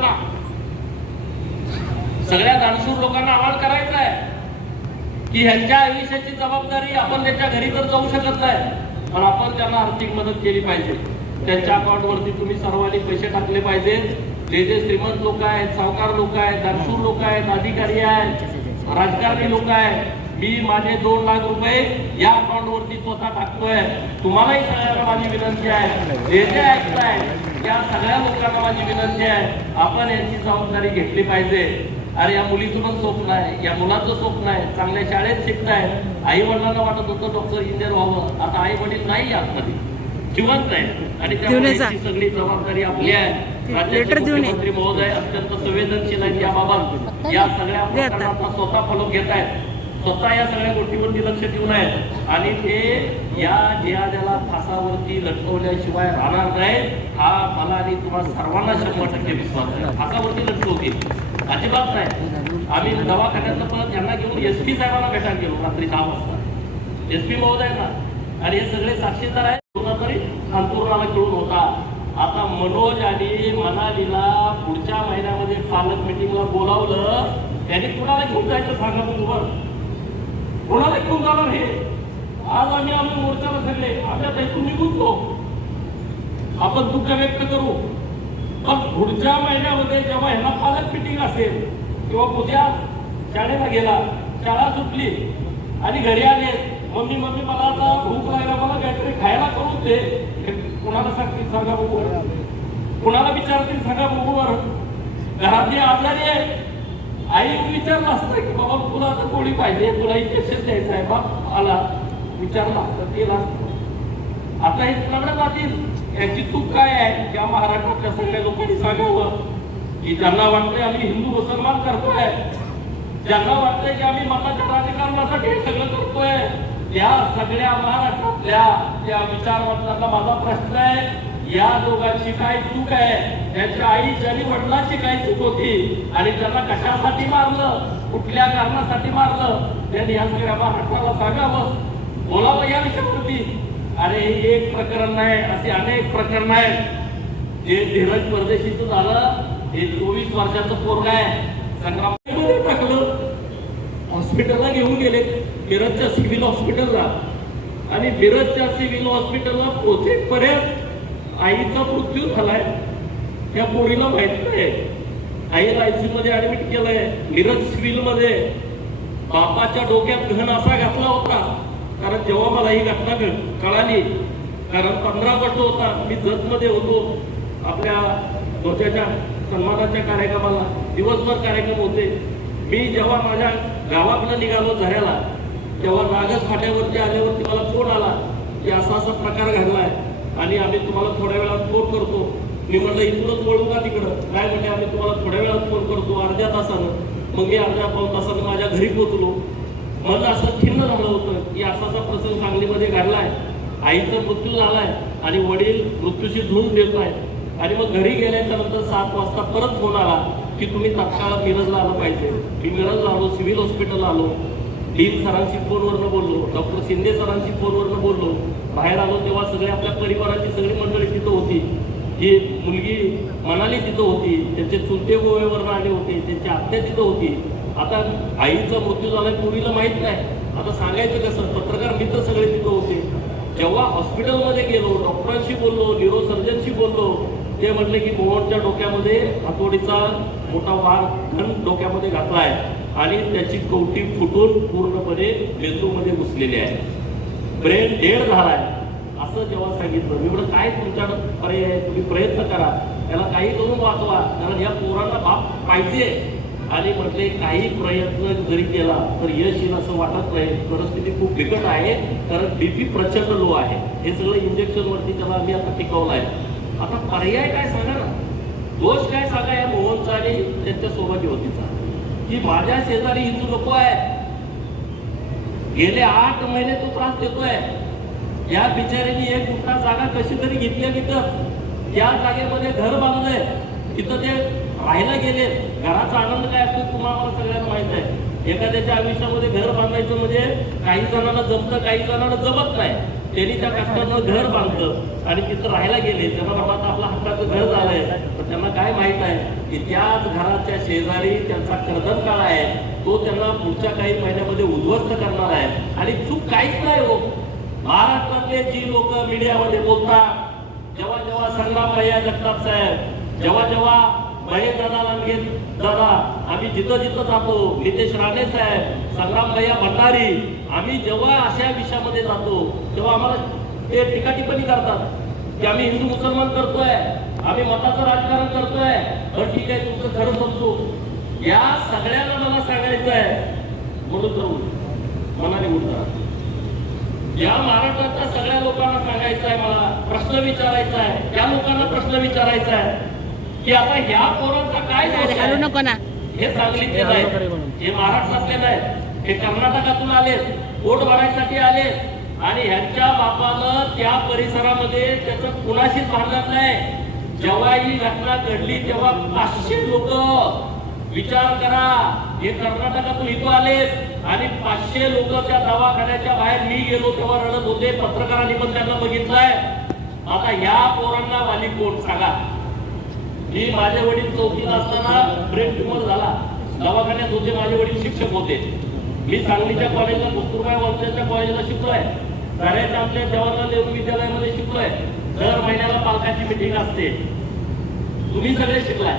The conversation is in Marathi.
लोकांना, सगळ्या दानशूर लोकांना आवाहन करायचं आहे की ह्यांच्या आयुष्याची जबाबदारी आपण त्यांच्या घरी तर जाऊ शकत नाही, पण आपण त्यांना आर्थिक मदत केली पाहिजे. त्यांच्या अकाउंटवरती तुम्ही सर्वांनी पैसे टाकले पाहिजेत. जे श्रीमंत लोक आहेत, सावकार लोक आहेत, दानशूर लोक आहेत, अधिकारी आहेत, राजकारणी लोक आहेत, मी माझे 2 लाख रुपये या अकाउंटवरती स्वतः टाकतोय. तुम्हालाही सगळ्यांना माझी विनंती आहे, जे ऐकताय या सगळ्या लोकांना माझी विनंती आहे, आपण यांची जबाबदारी घेतली पाहिजे. अरे या मुलीचं पण स्वप्न आहे, या मुलाचं स्वप्न आहे, चांगल्या शाळेत शिकताय. आई वडिलांना वाटत होतं डॉक्टर इंजिनियर व्हावं, आता आई वडील नाही आतमध्ये जिवंत आहे आणि त्यामुळे सगळी जबाबदारी आपली आहे. राज्याचे मुख्यमंत्री महोदय अत्यंत संवेदनशील आहेत याबाबत. या सगळ्या प्रकरणाचा स्वतः फॉलो घेत आहेत, स्वतः या सगळ्या गोष्टीवरती लक्ष देऊन आहेत आणि ते या जिहाद्याला फासावरती लटकवल्याशिवाय राहणार नाही. हा मला आणि तुम्हाला सर्वांना 100% विश्वास आहे. फासावरती लटकवतील अजिबात नाही. आम्ही दवाखान्यातलं परत यांना घेऊन SP साहेबांना भेटायला गेलो रात्री 6 वाजता, SP महोदयांना, आणि हे सगळे साक्षीदार आहेत. तरी अंतुराला खेळून होता. आता मनोज आणि मनालीला पुढच्या महिन्यामध्ये पालक मिटिंगला बोलावलं, त्यांनी कुणाला घेऊन जायचं सांगा बरोबर, कोणाला घेऊन जाणार हे? आज आम्ही मोर्चाला सगळे आपल्या पैसून निघून आपण दुःख व्यक्त करू, पण पुढच्या महिन्यामध्ये जेव्हा ह्याला पालक मिटिंग असेल किंवा उद्या शाळेला गेला, शाळा सुटली आणि घरी आले, मम्मी मला आता भूक लागला, मला काहीतरी खायला करून दे, कुणाला सांगतील सांगा बघू, कुणाला विचारतील सांगा बघू. घरातली आजारी आहे, आई विचारलं असतं की बाबा तुला आता गोळी पाहिजे, तुला इंजेक्शन द्यायचं आहे, बाप आला विचारला असतं, केला असतं. आता हे लढत जातील, याची चूक काय आहे? त्या महाराष्ट्रातल्या सगळ्या लोकांनी सांगावं की ज्यांना वाटतंय आम्ही हिंदू मुसलमान करतोय, ज्यांना वाटतंय की आम्ही मताच्या राजकारणासाठी हे सगळं करतोय, त्या सगळ्या महाराष्ट्रातल्या त्या विचारवंतांना माझा प्रश्न आहे, या दोघांची काय चूक आहे? त्यांच्या आईच्या आणि वडिलांची काय चूक होती आणि त्यांना कशासाठी मारलं, कुठल्या कारणासाठी मारलं, त्यांनी या सगळ्या महाराष्ट्राला सांगावं, बोलावं या विषयावरती. अरे एक प्रकरण नाही, असे अनेक प्रकरण आहेत. जे धीरज परदेशीचं झालं, हे 24 वर्षाचं पोरगा आहे, संग्राम टाकलं, हॉस्पिटलला घेऊन गेले, मिरजच्या सिव्हिल हॉस्पिटलला, आणि मिरजच्या सिव्हिल हॉस्पिटलला पोहोचेपर्यंत आईचा मृत्यू झालाय. त्या पोरीला माहित नाही, आईला ICU मध्ये ऍडमिट केलंय. मिरज सिव्हिल मध्ये बापाच्या डोक्यात घन असा घातला होता, कारण जेव्हा मला ही घटना कळाली, कारण 15 वर्ष होता मी जतमध्ये होतो, आपल्या ध्वजाच्या सन्मानाच्या कार्यक्रमाला दिवसभर कार्यक्रम होते. मी जेव्हा माझ्या गावाकडे निघालो झऱ्याला, तेव्हा नागस फाट्यावरती आल्यावरती मला फोन आला की असा असा प्रकार घडलाय आणि आम्ही तुम्हाला थोड्या वेळात फोन करतो. मी म्हटलं इथूनच वळू का तिकडं? काय म्हणजे आम्ही तुम्हाला थोड्या वेळात फोन करतो, अर्ध्या तासानं. मग मी अर्ध्या पाऊण तासानं माझ्या घरी पोहोचलो. मला असं खिन्न झालं होतं की असा प्रसंग सांगलीमध्ये घडलाय, आईचा मृत्यू झालाय आणि वडील मृत्यूशी झुंज देत आहेत. आणि मग घरी गेल्याच्या नंतर 7 वाजता परत फोन आला की तुम्ही तत्काळ मिरजला आलं पाहिजे. मी मिरजला आलो, सिव्हिल हॉस्पिटलला आलो, डीन सरांशी फोनवरनं बोललो, डॉक्टर शिंदे सरांशी फोनवरनं बोललो. बाहेर आलो तेव्हा सगळे आपल्या परिवाराची सगळी मंडळी तिथं होती. ही मुलगी मनाली तिथं होती, त्यांचे चुलते गोव्यावरनं आले होते, त्यांची आत्या तिथं होती. आता आईचा मृत्यू झाला, पोरीला माहित नाही, आता सांगायचं कसं? पत्रकार मित्र सगळे तिथं होते. जेव्हा हॉस्पिटलमध्ये गेलो, डॉक्टरांशी बोललो, न्यूरोसर्जनशी बोललो, ते म्हटले की मोहनच्या डोक्यामध्ये हातोडीचा मोठा वार घन डोक्यामध्ये घातलाय आणि त्याची कवटी फुटून पूर्णपणे मेंदूमध्ये घुसलेली आहे, ब्रेन डेड झालाय, असं जेव्हा सांगितलं. मी म्हटलं काय तुमच्याकडे पर्याय, तुम्ही प्रयत्न करा, त्याला काही करून वाचवा, कारण या पोरांना बाप पाहिजे. आणि म्हटले काही प्रयत्न जरी केला तर यश येईल असं वाटत नाही, परिस्थिती खूप बिकट आहे, कारण BP प्रचंड लो आहे. हे सगळं इंजेक्शनवरती त्याला आम्ही आता टिकवलं आहे. आता पर्याय काय सांगा ना, दोष काय सांगा या मोहनचा आणि त्यांच्या सोबत होतीचा, की माझ्या शेजारी हिंदू नको आहे, गेले 8 महिने तो त्रास देतोय. या बिचाऱ्यांनी एक मोठा जागा कशी तरी घेतली, तिथं त्या जागेमध्ये घर बांधलंय, तिथं ते राहायला गेले. घराचा आनंद काय असतो तुम्हाला सगळ्यांना माहित आहे. एखाद्याच्या आयुष्यामध्ये घर बांधायचं म्हणजे काही जणांना जमतं, काही जणांना जमत नाही. त्यांनी त्या कष्टानं घर बांधलं आणि तिथं राहायला गेले. त्यांना बाबा आता आपलं हक्काचं घर झालंय, पण त्यांना काय माहित आहे की त्याच घराच्या शेजारी त्यांचा कर्दन काळ आहे, तो त्यांना पुढच्या काही महिन्यामध्ये उद्ध्वस्त करणार आहे. आणि चूक काहीच नाही हो. महाराष्ट्रातले जी लोक मीडियामध्ये बोलतात, जेव्हा संग्राम भैया जगताप साहेब, जेव्हा महेश दादा लांडगे दादा, आम्ही जिथं जातो, नितेश राणे साहेब, संग्राम भैया भंडारी, आम्ही जेव्हा अशा विषयामध्ये जातो तेव्हा आम्हाला ते टीका टिप्पणी करतात की आम्ही हिंदू मुसलमान करतोय, आम्ही मताचं राजकारण करतोय. तर ठीक आहे, तुमचं खरं समजू. या सगळ्यांना मला सांगायचं आहे, म्हणून तर मनाने उठतात. या महाराष्ट्राच्या सगळ्या लोकांना सांगायचं आहे, मला प्रश्न विचारायचा आहे, त्या लोकांना प्रश्न विचारायचा आहे की आता ह्या पोरांचा काय दोष आहे? हे सांगलीतले नाही, हे महाराष्ट्रातले नाही, हे कर्नाटकातून आलेत, वोट भरायसाठी आलेत. आणि ह्यांच्या बापानं त्या परिसरामध्ये त्याचं कुणाशीच भांडण नाही. जेव्हा ही घटना घडली तेव्हा 500 लोक, विचार करा, हे कर्नाटकातून इथं आलेत आणि 500 लोक त्या दवाखान्याच्या बाहेर मी गेलो तेव्हा रडत होते. पत्रकारांनी पण त्यांना बघितलंय. आता या पोरांना वाली कोण सांगा? मी माझे वडील चौकीत असताना ब्रेन ट्यूमर झाला, दवाखान्यात होते, माझे वडील शिक्षक होते. मी सांगलीच्या कॉलेजला, कस्तुरबाई वंशाच्या कॉलेजला शिकलोय, करायच्या आमच्या जवाहरलाल नेहरू विद्यालयामध्ये शिकलोय. दर महिन्याला पालकाची मिटिंग असते, तुम्ही सगळे शिकलाय.